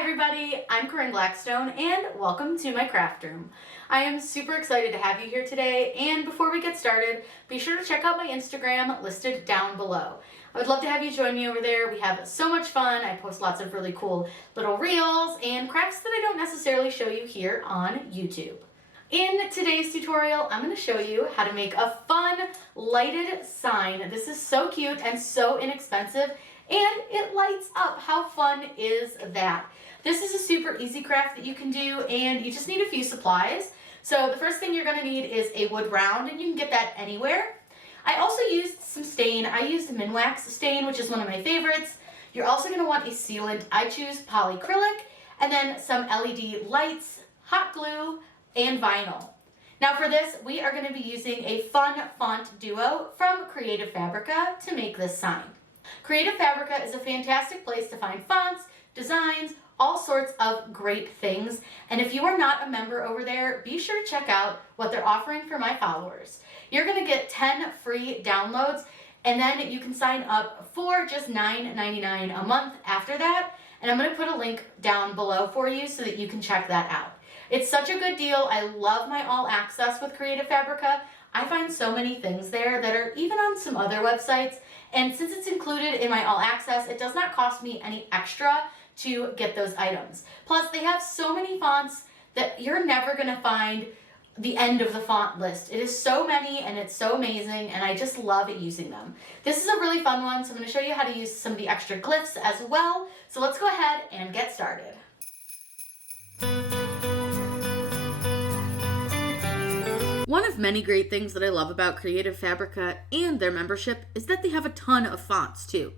Hi everybody, I'm Corinne Blackstone and welcome to my craft room. I am super excited to have you here today, and before we get started, be sure to check out my Instagram listed down below. I would love to have you join me over there. We have so much fun. I post lots of really cool little reels and crafts that I don't necessarily show you here on YouTube. In today's tutorial, I'm going to show you how to make a fun lighted sign. This is so cute and so inexpensive, and it lights up. How fun is that? This is a super easy craft that you can do, and you just need a few supplies. So the first thing you're going to need is a wood round, and you can get that anywhere. I also used some stain. I used Minwax stain, which is one of my favorites. You're also going to want a sealant. I choose polyacrylic, and then some LED lights, hot glue, and vinyl. Now for this, we are going to be using a fun font duo from Creative Fabrica to make this sign. Creative Fabrica is a fantastic place to find fonts, designs, all sorts of great things. And if you are not a member over there, be sure to check out what they're offering for my followers. You're going to get 10 free downloads, and then you can sign up for just $9.99 a month after that. And I'm going to put a link down below for you so that you can check that out. It's such a good deal. I love my all access with Creative Fabrica. I find so many things there that are even on some other websites. And since it's included in my all access, it does not cost me any extra to get those items. Plus, they have so many fonts that you're never going to find the end of the font list. It is so many and it's so amazing, and I just love using them. This is a really fun one, so I'm going to show you how to use some of the extra glyphs as well. So let's go ahead and get started. One of many great things that I love about Creative Fabrica and their membership is that they have a ton of fonts too.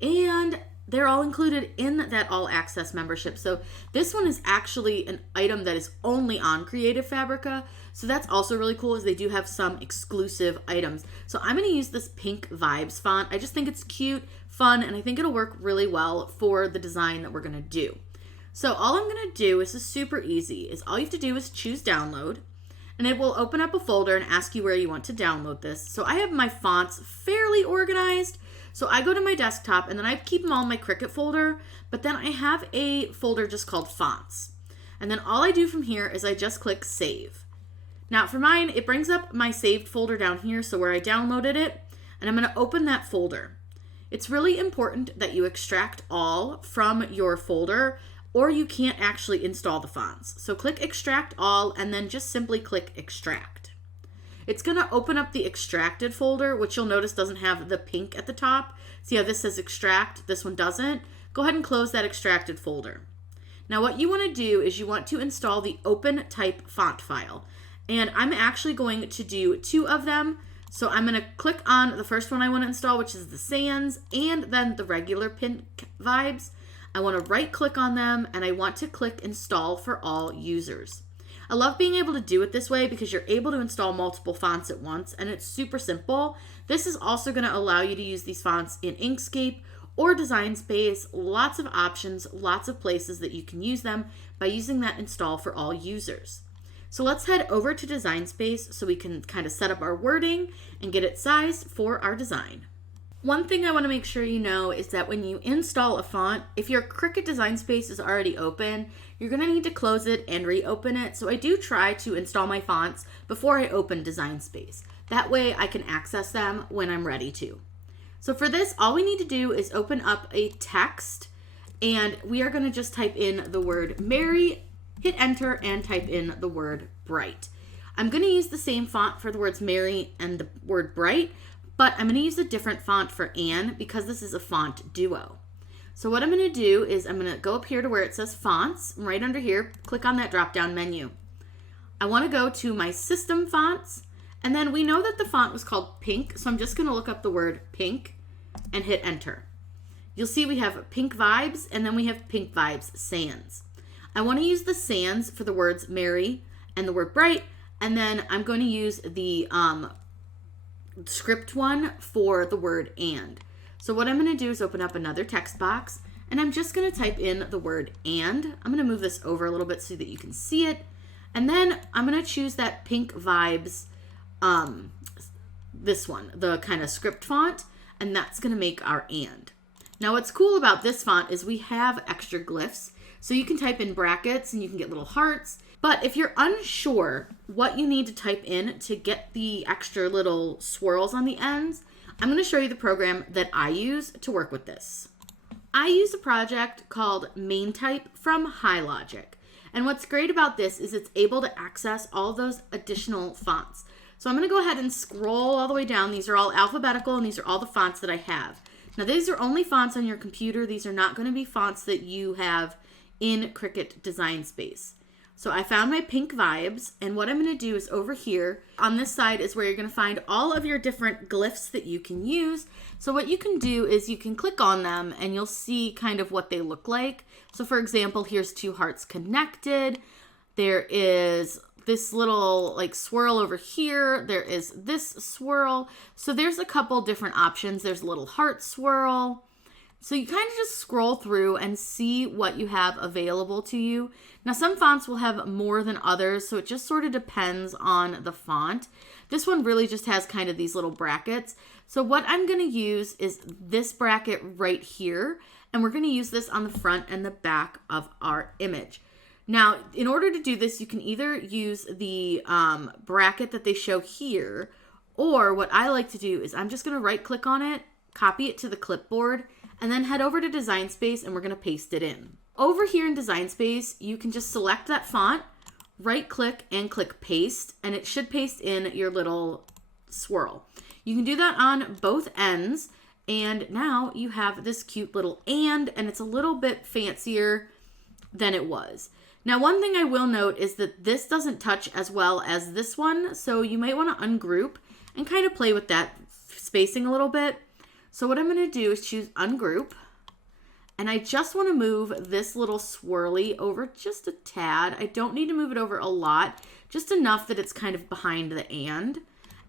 And they're all included in that all access membership. So this one is actually an item that is only on Creative Fabrica. So that's also really cool, is they do have some exclusive items. So I'm going to use this Pink Vibes font. I just think it's cute, fun, and I think it'll work really well for the design that we're going to do. So all I'm going to do is super easy. Is all you have to do is choose download, and it will open up a folder and ask you where you want to download this. So I have my fonts fairly organized. So I go to my desktop, and then I keep them all in my Cricut folder, but then I have a folder just called fonts. And then all I do from here is I just click save. Now for mine, it brings up my saved folder down here, so where I downloaded it, and I'm going to open that folder. It's really important that you extract all from your folder, or you can't actually install the fonts. So click extract all, and then just simply click extract. It's going to open up the extracted folder, which you'll notice doesn't have the pink at the top. See how this says extract? This one doesn't. Go ahead and close that extracted folder. Now what you want to do is you want to install the open type font file. And I'm actually going to do 2 of them. So I'm going to click on the first one I want to install, which is the Sans, and then the regular Pink Vibes. I want to right click on them, and I want to click install for all users. I love being able to do it this way because you're able to install multiple fonts at once, and it's super simple. This is also going to allow you to use these fonts in Inkscape or Design Space. Lots of options, lots of places that you can use them by using that install for all users. So let's head over to Design Space so we can kind of set up our wording and get it sized for our design. One thing I want to make sure you know is that when you install a font, if your Cricut Design Space is already open, you're going to need to close it and reopen it. So I do try to install my fonts before I open Design Space. That way I can access them when I'm ready to. So for this, all we need to do is open up a text, and we are going to just type in the word Mary, hit enter, and type in the word bright. I'm going to use the same font for the words Mary and the word bright, but I'm going to use a different font for Anne because this is a font duo. So what I'm going to do is I'm going to go up here to where it says fonts, right under here, click on that drop down menu. I want to go to my system fonts, and then we know that the font was called Pink, so I'm just going to look up the word Pink and hit enter. You'll see we have Pink Vibes, and then we have Pink Vibes Sans. I want to use the Sans for the words Mary and the word bright, and then I'm going to use the script one for the word and. So what I'm going to do is open up another text box, and I'm just going to type in the word and. I'm going to move this over a little bit so that you can see it, and then I'm going to choose that Pink Vibes, this one, the kind of script font, and that's going to make our and. Now what's cool about this font is we have extra glyphs. So you can type in brackets and you can get little hearts. But if you're unsure what you need to type in to get the extra little swirls on the ends, I'm going to show you the program that I use to work with this. I use a project called MainType from HiLogic. And what's great about this is it's able to access all those additional fonts. So I'm going to go ahead and scroll all the way down. These are all alphabetical and these are all the fonts that I have. Now these are only fonts on your computer. These are not going to be fonts that you have in Cricut Design Space. So I found my pink vibes, and what I'm going to do is over here on this side is where you're going to find all of your different glyphs that you can use. So what you can do is you can click on them and you'll see kind of what they look like. So for example, here's two hearts connected. There is this little like swirl over here. There is this swirl. So there's a couple different options. There's a little heart swirl. So you kind of just scroll through and see what you have available to you. Now some fonts will have more than others, so it just sort of depends on the font. This one really just has kind of these little brackets. So what I'm going to use is this bracket right here, and we're going to use this on the front and the back of our image. Now, in order to do this, you can either use the bracket that they show here, or what I like to do is I'm just going to right click on it, copy it to the clipboard, and then head over to Design Space and we're going to paste it in. Over here in Design Space, you can just select that font, right click and click paste, and it should paste in your little swirl. You can do that on both ends, and now you have this cute little and it's a little bit fancier than it was. Now one thing I will note is that this doesn't touch as well as this one, so you might want to ungroup and kind of play with that spacing a little bit. So what I'm going to do is choose ungroup, and I just want to move this little swirly over just a tad. I don't need to move it over a lot, just enough that it's kind of behind the and.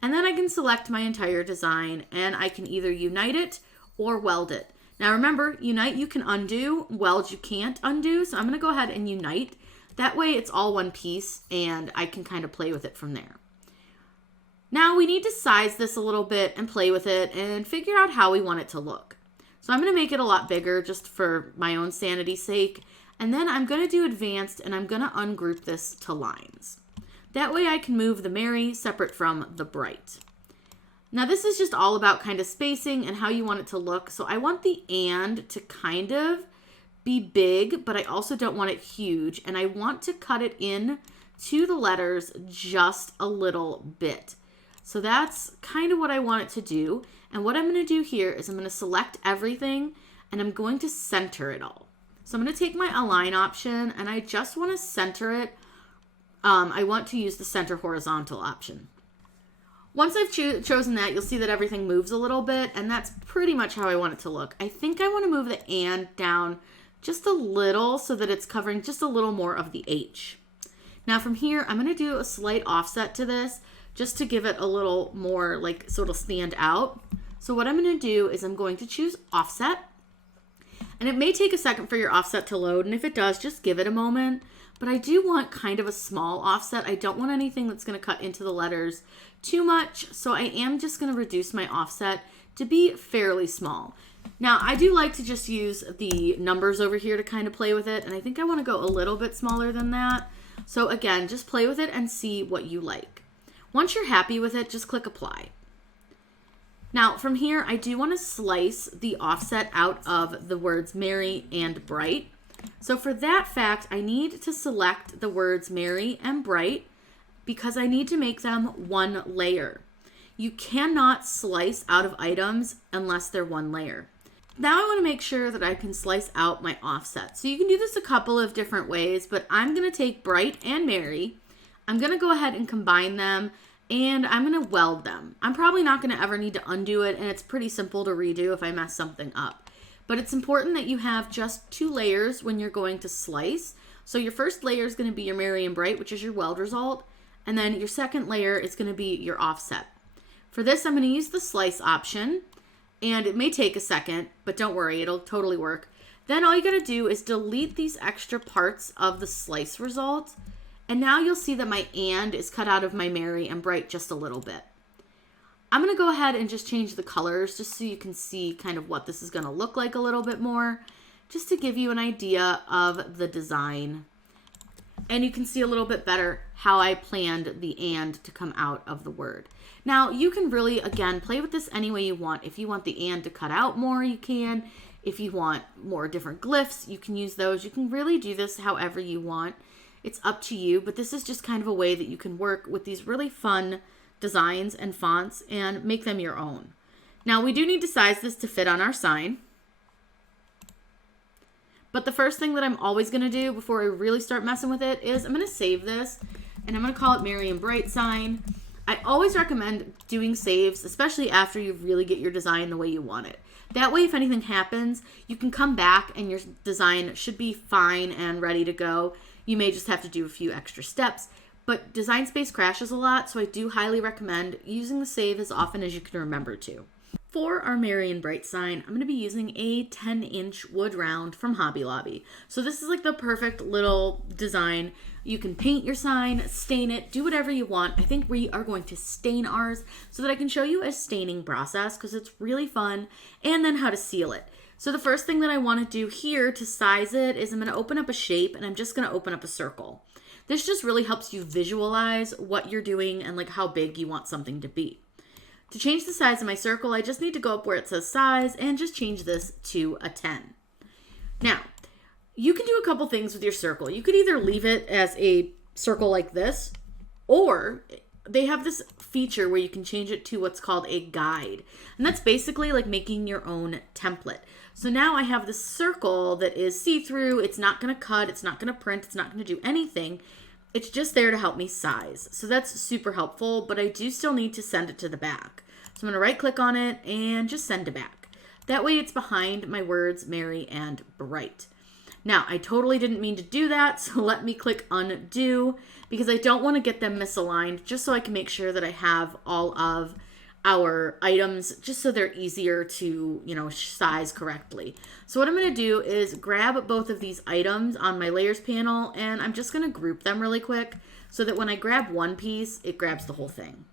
And then I can select my entire design and I can either unite it or weld it. Now remember, unite you can undo, weld you can't undo. So I'm going to go ahead and unite. That way it's all one piece and I can kind of play with it from there. Now we need to size this a little bit and play with it and figure out how we want it to look. So I'm going to make it a lot bigger just for my own sanity's sake. And then I'm going to do advanced and I'm going to ungroup this to lines. That way I can move the merry separate from the bright. Now this is just all about kind of spacing and how you want it to look. So I want the and to kind of be big, but I also don't want it huge. And I want to cut it in to the letters just a little bit. So that's kind of what I want it to do. And what I'm going to do here is I'm going to select everything and I'm going to center it all. So I'm going to take my align option and I just want to center it. I want to use the center horizontal option. Once I've chosen that, you'll see that everything moves a little bit, and that's pretty much how I want it to look. I think I want to move the and down just a little so that it's covering just a little more of the H. Now from here, I'm going to do a slight offset to this just to give it a little more like so it'll stand out. So what I'm going to do is I'm going to choose offset, and it may take a second for your offset to load, and if it does, just give it a moment. But I do want kind of a small offset. I don't want anything that's going to cut into the letters too much, so I am just going to reduce my offset to be fairly small. Now, I do like to just use the numbers over here to kind of play with it, and I think I want to go a little bit smaller than that. So again, just play with it and see what you like. Once you're happy with it, just click apply. Now, from here, I do want to slice the offset out of the words merry and bright. So for that fact, I need to select the words merry and bright because I need to make them one layer. You cannot slice out of items unless they're one layer. Now I want to make sure that I can slice out my offset. So you can do this a couple of different ways, but I'm going to take bright and merry. I'm going to go ahead and combine them, and I'm going to weld them. I'm probably not going to ever need to undo it, and it's pretty simple to redo if I mess something up. But it's important that you have just two layers when you're going to slice. So your first layer is going to be your merry and bright, which is your weld result. And then your second layer is going to be your offset. For this, I'm going to use the slice option. And it may take a second, but don't worry, it'll totally work. Then all you got to do is delete these extra parts of the slice result. And now you'll see that my and is cut out of my merry and bright just a little bit. I'm going to go ahead and just change the colors just so you can see kind of what this is going to look like a little bit more, just to give you an idea of the design. And you can see a little bit better how I planned the and to come out of the word. Now, you can really, again, play with this any way you want. If you want the and to cut out more, you can. If you want more different glyphs, you can use those. You can really do this however you want. It's up to you, but this is just kind of a way that you can work with these really fun designs and fonts and make them your own. Now, we do need to size this to fit on our sign. But the first thing that I'm always going to do before I really start messing with it is I'm going to save this, and I'm going to call it Merry and Bright sign. I always recommend doing saves, especially after you really get your design the way you want it. That way, if anything happens, you can come back and your design should be fine and ready to go. You may just have to do a few extra steps, but design space crashes a lot, so I do highly recommend using the save as often as you can remember to. For our Merry and Bright sign, I'm going to be using a 10-inch wood round from Hobby Lobby. So this is like the perfect little design. You can paint your sign, stain it, do whatever you want. I think we are going to stain ours so that I can show you a staining process because it's really fun, and then how to seal it. So the first thing that I want to do here to size it is I'm going to open up a shape, and I'm just going to open up a circle. This just really helps you visualize what you're doing and like how big you want something to be. To change the size of my circle, I just need to go up where it says size and just change this to a 10. Now, you can do a couple things with your circle. You could either leave it as a circle like this, or they have this feature where you can change it to what's called a guide. And that's basically like making your own template. So now I have this circle that is see-through. It's not going to cut. It's not going to print. It's not going to do anything. It's just there to help me size. So that's super helpful, but I do still need to send it to the back. So I'm going to right click on it and just send to back. That way it's behind my words, Merry and Bright. Now, I totally didn't mean to do that, so let me click undo because I don't want to get them misaligned, just so I can make sure that I have all of our items just so they're easier to, size correctly. So what I'm going to do is grab both of these items on my layers panel, and I'm just going to group them really quick so that when I grab one piece, it grabs the whole thing.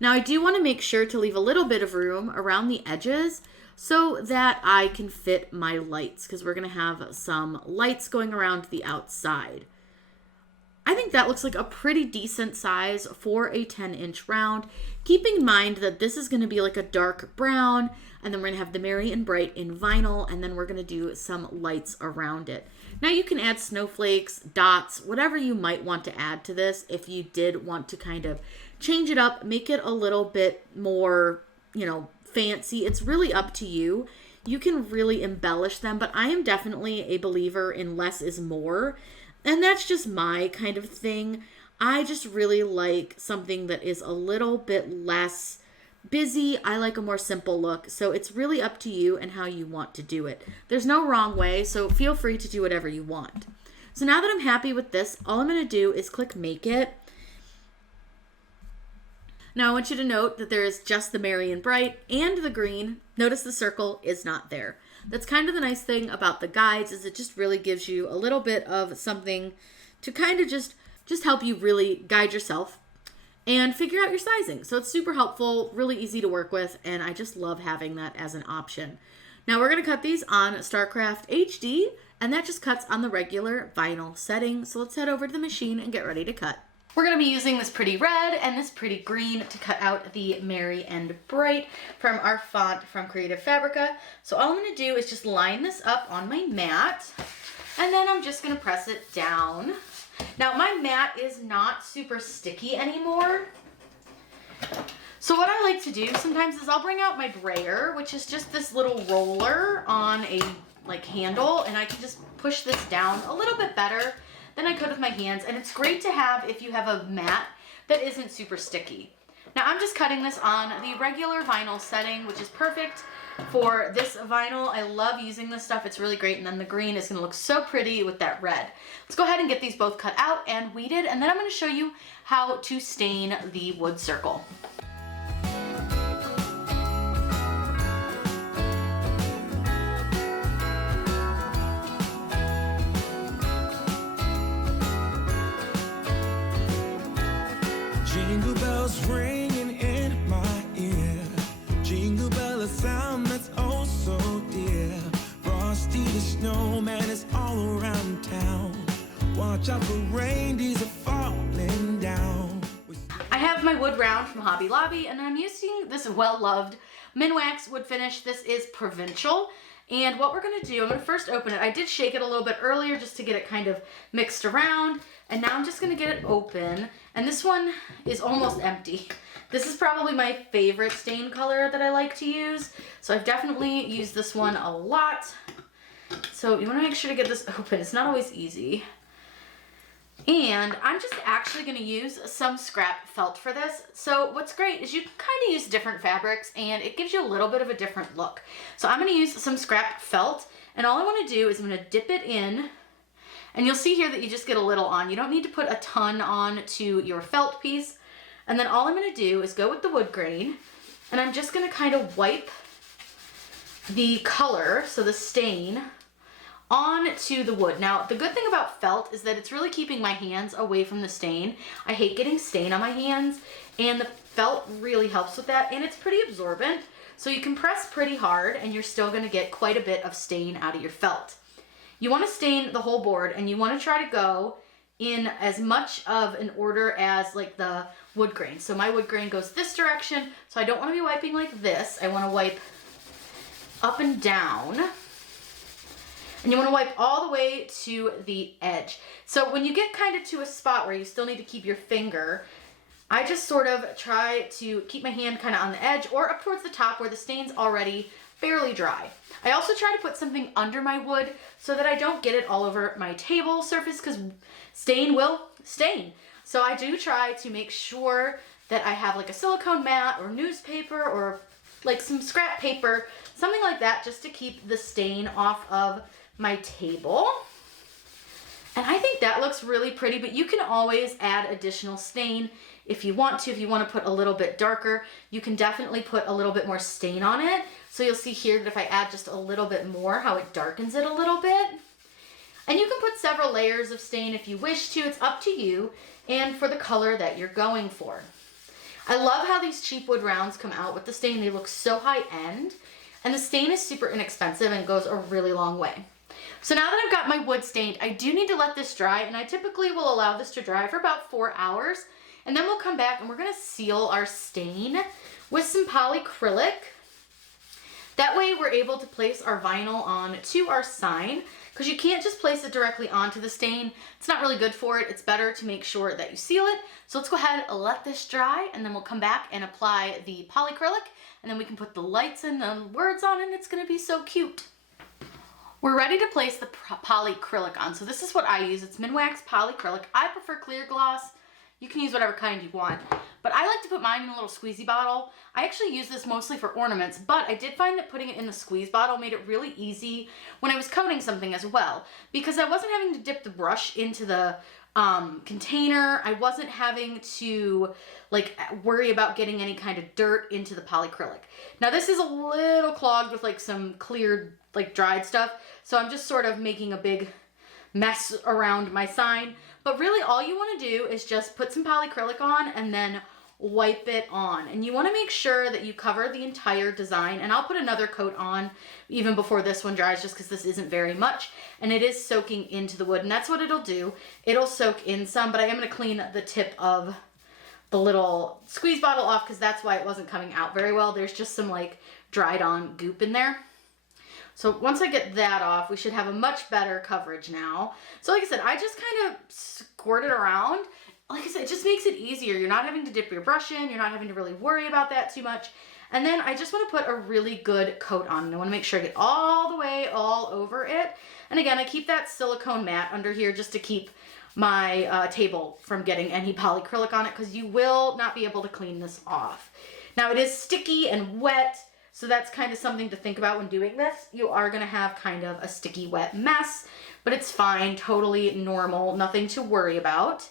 Now, I do want to make sure to leave a little bit of room around the edges so that I can fit my lights, because we're going to have some lights going around the outside. I think that looks like a pretty decent size for a 10-inch round, keeping in mind that this is going to be like a dark brown, and then we're going to have the Merry and Bright in vinyl, and then we're going to do some lights around it. Now you can add snowflakes, dots, whatever you might want to add to this if you did want to kind of change it up, make it a little bit more, fancy. It's really up to you. You can really embellish them, but I am definitely a believer in less is more. And that's just my kind of thing. I just really like something that is a little bit less busy. I like a more simple look. So it's really up to you and how you want to do it. There's no wrong way, so feel free to do whatever you want. So now that I'm happy with this, all I'm going to do is click Make It. Now I want you to note that there is just the Merry and Bright and the green. Notice the circle is not there. That's kind of the nice thing about the guides, is it just really gives you a little bit of something to kind of just help you really guide yourself and figure out your sizing. So it's super helpful, really easy to work with, and I just love having that as an option. Now we're going to cut these on StarCraft HD, and that just cuts on the regular vinyl setting. So let's head over to the machine and get ready to cut. We're going to be using this pretty red and this pretty green to cut out the Merry and Bright from our font from Creative Fabrica. So all I'm going to do is just line this up on my mat, and then I'm just going to press it down. Now my mat is not super sticky anymore. So what I like to do sometimes is I'll bring out my brayer, which is just this little roller on a handle, and I can just push this down a little bit better than I could with my hands. And it's great to have if you have a mat that isn't super sticky. Now I'm just cutting this on the regular vinyl setting, which is perfect for this vinyl. I love using this stuff. It's really great. And then the green is going to look so pretty with that red. Let's go ahead and get these both cut out and weeded, and then I'm going to show you how to stain the wood circle. Jingle bells ringing in my ear. Watch out for reindeers are falling down. I have my wood round from Hobby Lobby, and I'm using this well-loved Minwax wood finish. This is Provincial. And what we're gonna do, I'm gonna first open it. I did shake it a little bit earlier just to get it kind of mixed around. And now I'm just gonna get it open. And this one is almost empty. This is probably my favorite stain color that I like to use. So I've definitely used this one a lot. So you wanna make sure to get this open. It's not always easy. And I'm just actually gonna use some scrap felt for this. So what's great is you can kind of use different fabrics and it gives you a little bit of a different look. So I'm gonna use some scrap felt, and all I wanna do is I'm gonna dip it in, and you'll see here that you just get a little on. You don't need to put a ton on to your felt piece. And then all I'm gonna do is go with the wood grain, and I'm just gonna kind of wipe the color, so the stain, onto the wood. Now, the good thing about felt is that it's really keeping my hands away from the stain. I hate getting stain on my hands, and the felt really helps with that, and it's pretty absorbent. So you can press pretty hard, and you're still gonna get quite a bit of stain out of your felt. You wanna stain the whole board, and you wanna try to go in as much of an order as like the wood grain. So my wood grain goes this direction, so I don't wanna be wiping like this. I wanna wipe up and down. And you wanna wipe all the way to the edge. So when you get kind of to a spot where you still need to keep your finger, I just sort of try to keep my hand kind of on the edge or up towards the top where the stain's already fairly dry. I also try to put something under my wood so that I don't get it all over my table surface, because stain will stain. So I do try to make sure that I have like a silicone mat or newspaper or like some scrap paper, something like that, just to keep the stain off of my table. And I think that looks really pretty, but you can always add additional stain if you want to. If you want to put a little bit darker, you can definitely put a little bit more stain on it. So you'll see here that if I add just a little bit more, how it darkens it a little bit. And you can put several layers of stain if you wish to. It's up to you and for the color that you're going for. I love how these cheap wood rounds come out with the stain. They look so high end, and the stain is super inexpensive and goes a really long way. So now that I've got my wood stained, I do need to let this dry, and I typically will allow this to dry for about 4 hours, and then we'll come back and we're gonna seal our stain with some polyacrylic. That way we're able to place our vinyl on to our sign, because you can't just place it directly onto the stain. It's not really good for it. It's better to make sure that you seal it. So let's go ahead and let this dry, and then we'll come back and apply the polyacrylic, and then we can put the lights and the words on it, and it's gonna be so cute. We're ready to place the polyacrylic on. So this is what I use. It's Minwax polyacrylic. I prefer clear gloss. You can use whatever kind you want, but I like to put mine in a little squeezy bottle. I actually use this mostly for ornaments, but I did find that putting it in the squeeze bottle made it really easy when I was coating something as well, because I wasn't having to dip the brush into the container. I wasn't having to like worry about getting any kind of dirt into the polyacrylic. Now this is a little clogged with like some clear, like dried stuff, so I'm just sort of making a big mess around my sign. But really all you want to do is just put some polyacrylic on and then wipe it on. And you want to make sure that you cover the entire design. And I'll put another coat on even before this one dries, just because this isn't very much. And it is soaking into the wood. And that's what it'll do. It'll soak in some, but I am going to clean the tip of the little squeeze bottle off, because that's why it wasn't coming out very well. There's just some like dried on goop in there. So once I get that off, we should have a much better coverage now. So like I said, I just kind of squirt it around. Like I said, it just makes it easier. You're not having to dip your brush in. You're not having to really worry about that too much. And then I just want to put a really good coat on. And I want to make sure I get all the way all over it. And again, I keep that silicone mat under here just to keep my table from getting any polyacrylic on it, because you will not be able to clean this off. Now it is sticky and wet, so that's kind of something to think about when doing this. You are going to have kind of a sticky, wet mess, but it's fine, totally normal, nothing to worry about.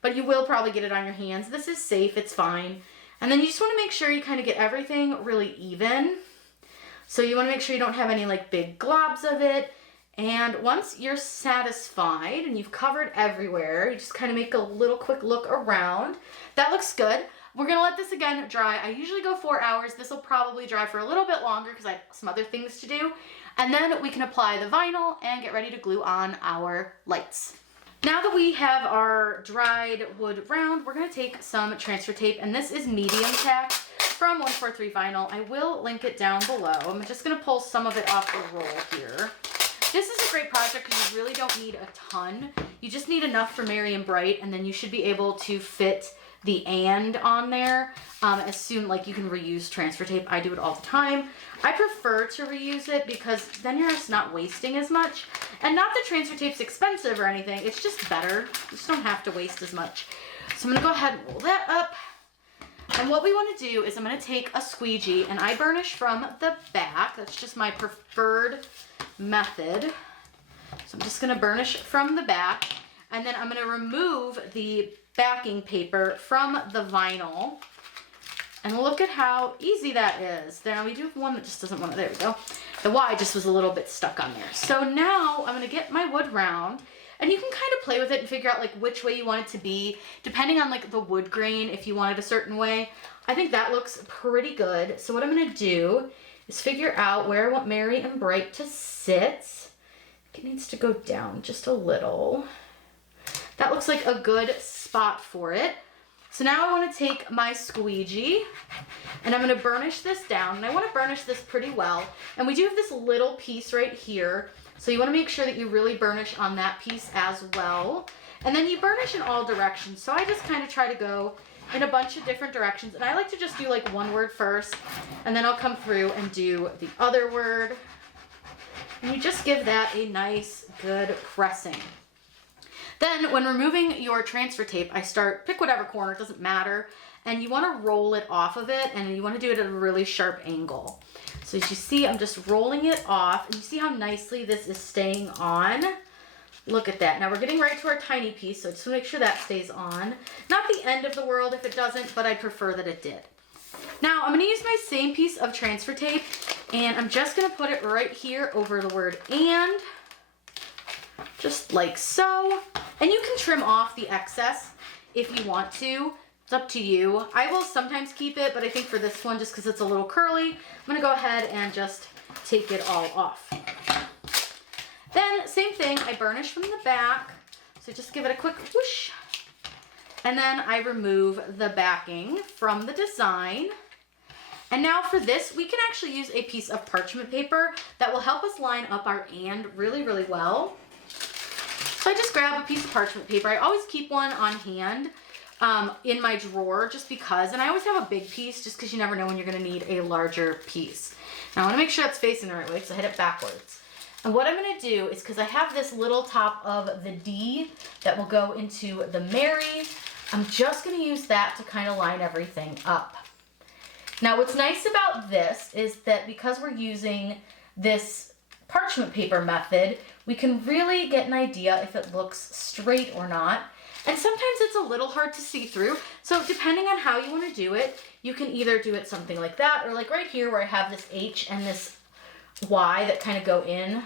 But you will probably get it on your hands. This is safe, it's fine. And then you just want to make sure you kind of get everything really even. So you want to make sure you don't have any like big globs of it. And once you're satisfied and you've covered everywhere, you just kind of make a little quick look around. That looks good. We're gonna let this again dry. I usually go 4 hours. This will probably dry for a little bit longer because I have some other things to do. And then we can apply the vinyl and get ready to glue on our lights. Now that we have our dried wood round, we're gonna take some transfer tape, and this is medium tack from 143 Vinyl. I will link it down below. I'm just gonna pull some of it off the roll here. This is a great project because you really don't need a ton. You just need enough for Merry and Bright, and then you should be able to fit the "and" on there as soon, like you can reuse transfer tape. I do it all the time. I prefer to reuse it because then you're just not wasting as much. And not that transfer tape's expensive or anything, it's just better. You just don't have to waste as much. So I'm gonna go ahead and roll that up. And what we wanna do is I'm gonna take a squeegee, and I burnish from the back. That's just my preferred method. So I'm just gonna burnish from the back, and then I'm gonna remove the backing paper from the vinyl. And look at how easy that is. Now we do have one that just doesn't want to, there we go. The Y just was a little bit stuck on there. So now I'm gonna get my wood round, and you can kind of play with it and figure out like which way you want it to be, depending on like the wood grain, if you want it a certain way. I think that looks pretty good. So what I'm gonna do is figure out where I want Merry and Bright to sit. It needs to go down just a little. That looks like a good spot for it. So now I want to take my squeegee, and I'm going to burnish this down, and I want to burnish this pretty well. And we do have this little piece right here, so you want to make sure that you really burnish on that piece as well. And then you burnish in all directions. So I just kind of try to go in a bunch of different directions, and I like to just do like one word first, and then I'll come through and do the other word. And you just give that a nice, good pressing. Then when removing your transfer tape, I start, pick whatever corner, it doesn't matter, and you want to roll it off of it, and you want to do it at a really sharp angle. So as you see, I'm just rolling it off, and you see how nicely this is staying on? Look at that. Now we're getting right to our tiny piece, so just want to make sure that stays on. Not the end of the world if it doesn't, but I prefer that it did. Now I'm going to use my same piece of transfer tape, and I'm just going to put it right here over the word "and," just like so. And you can trim off the excess if you want to. It's up to you. I will sometimes keep it, but I think for this one, just because it's a little curly, I'm going to go ahead and just take it all off. Then, same thing, I burnish from the back. So just give it a quick whoosh. And then I remove the backing from the design. And now for this, we can actually use a piece of parchment paper that will help us line up our "and" really, really well. So I just grab a piece of parchment paper. I always keep one on hand in my drawer just because, and I always have a big piece just because you never know when you're going to need a larger piece. Now I want to make sure it's facing the right way, so I hit it backwards. And what I'm going to do is, because I have this little top of the D that will go into the Merry, I'm just going to use that to kind of line everything up. Now what's nice about this is that because we're using this parchment paper method, we can really get an idea if it looks straight or not. And sometimes it's a little hard to see through. So depending on how you want to do it, you can either do it something like that, or like right here where I have this H and this Y that kind of go in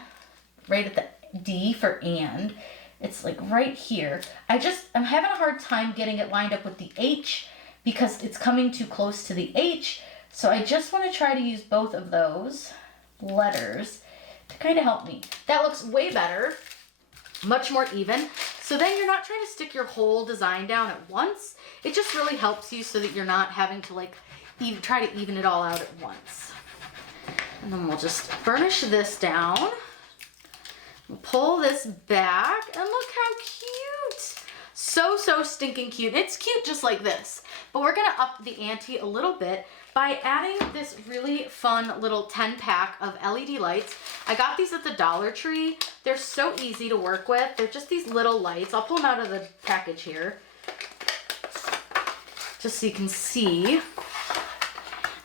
right at the D for "and." It's like right here. I'm having a hard time getting it lined up with the H because it's coming too close to the H. So I just want to try to use both of those letters to kind of help me. That looks way better, much more even. So then you're not trying to stick your whole design down at once. It just really helps you so that you're not having to like try to even it all out at once. And then we'll just burnish this down. We'll pull this back, and look how cute. So stinking cute. It's cute just like this, but we're gonna up the ante a little bit by adding this really fun little 10-pack of LED lights. I got these at the Dollar Tree. They're so easy to work with. They're just these little lights. I'll pull them out of the package here, just so you can see.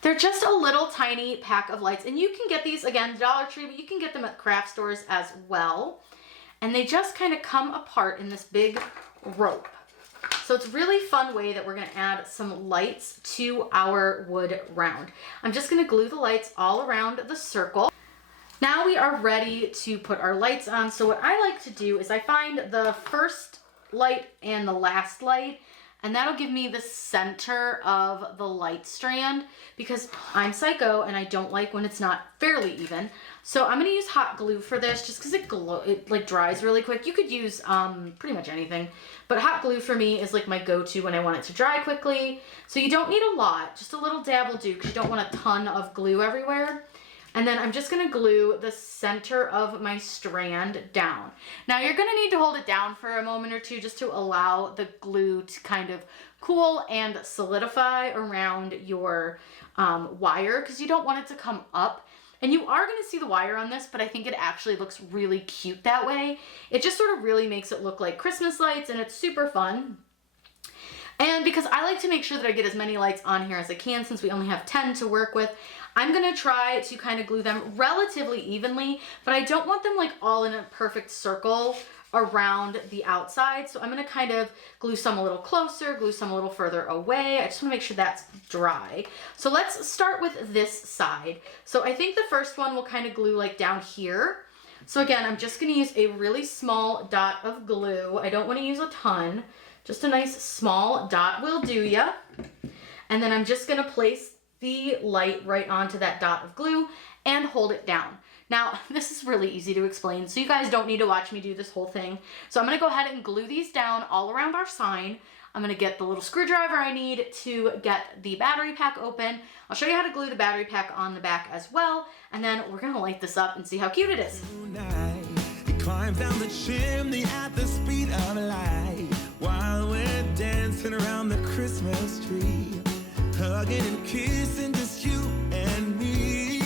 They're just a little tiny pack of lights, and you can get these, again, Dollar Tree, but you can get them at craft stores as well. And they just kind of come apart in this big rope. So it's a really fun way that we're going to add some lights to our wood round. I'm just going to glue the lights all around the circle. Now we are ready to put our lights on. So what I like to do is I find the first light and the last light, and that'll give me the center of the light strand because I'm psycho and I don't like when it's not fairly even. So I'm gonna use hot glue for this just because it like dries really quick. You could use pretty much anything, but hot glue for me is like my go-to when I want it to dry quickly. So you don't need a lot, just a little dab will do because you don't want a ton of glue everywhere. And then I'm just gonna glue the center of my strand down. Now you're gonna need to hold it down for a moment or two just to allow the glue to kind of cool and solidify around your wire because you don't want it to come up. And you are gonna see the wire on this, but I think it actually looks really cute that way. It just sort of really makes it look like Christmas lights and it's super fun. And because I like to make sure that I get as many lights on here as I can since we only have 10 to work with, I'm gonna try to kind of glue them relatively evenly, but I don't want them like all in a perfect circle around the outside. So I'm gonna kind of glue some a little closer, glue some a little further away. I just wanna make sure that's dry. So let's start with this side. So I think the first one will kind of glue like down here. So again, I'm just gonna use a really small dot of glue. I don't wanna use a ton, just a nice small dot will do ya. And then I'm just gonna place the light right onto that dot of glue and hold it down. Now, this is really easy to explain, so you guys don't need to watch me do this whole thing. So I'm gonna go ahead and glue these down all around our sign. I'm gonna get the little screwdriver I need to get the battery pack open. I'll show you how to glue the battery pack on the back as well, and then we're gonna light this up and see how cute it is. He climbs down the chimney at the speed of light while we're dancing around the Christmas tree, hugging and kissing, just you and me.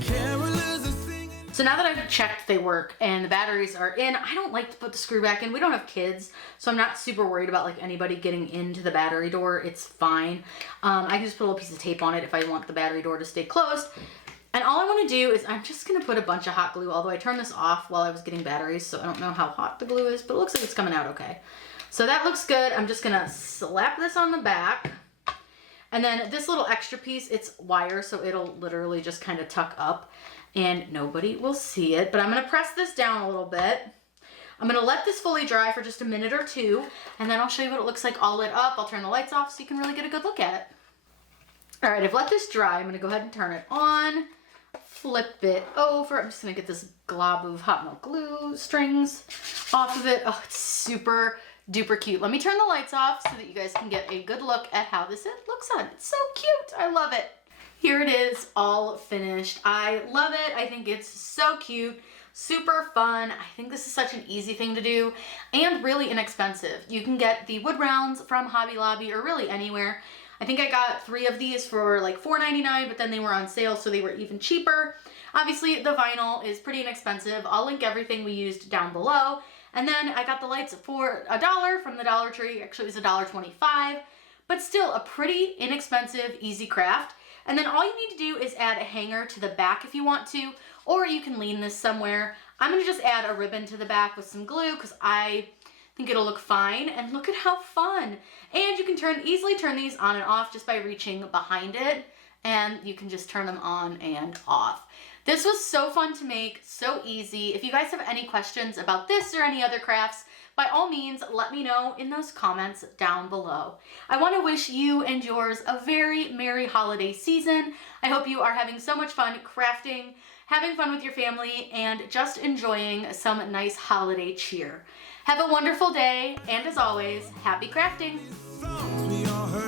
Carolers are singing. So now that I've checked they work and the batteries are in, I don't like to put the screw back in. We don't have kids, so I'm not super worried about like anybody getting into the battery door. It's fine. I can just put a little piece of tape on it if I want the battery door to stay closed. And all I want to do is I'm just going to put a bunch of hot glue, although I turned this off while I was getting batteries, so I don't know how hot the glue is, but it looks like it's coming out okay. So that looks good. I'm just going to slap this on the back. And then this little extra piece, it's wire, so it'll literally just kind of tuck up and nobody will see it. But I'm gonna press this down a little bit. I'm gonna let this fully dry for just a minute or two, and then I'll show you what it looks like all lit up. I'll turn the lights off so you can really get a good look at it. All right, I've let this dry. I'm gonna go ahead and turn it on, flip it over. I'm just gonna get this glob of hot melt glue strings off of it. Oh, it's super duper cute. Let me turn the lights off so that you guys can get a good look at how this looks on. It's so cute. I love it. Here it is, all finished. I love it. I think it's so cute, super fun. I think this is such an easy thing to do and really inexpensive. You can get the wood rounds from Hobby Lobby or really anywhere. I think I got 3 of these for like $4.99, but then they were on sale, so they were even cheaper. Obviously, the vinyl is pretty inexpensive. I'll link everything we used down below. And then I got the lights for $1 from the Dollar Tree. Actually, it was $1.25, but still a pretty inexpensive, easy craft. And then all you need to do is add a hanger to the back if you want to, or you can lean this somewhere. I'm gonna just add a ribbon to the back with some glue because I think it'll look fine. And look at how fun. And you can easily turn these on and off just by reaching behind it, and you can just turn them on and off. This was so fun to make, so easy. If you guys have any questions about this or any other crafts, by all means, let me know in those comments down below. I want to wish you and yours a very merry holiday season. I hope you are having so much fun crafting, having fun with your family, and just enjoying some nice holiday cheer. Have a wonderful day, and as always, happy crafting! Songs we all heard.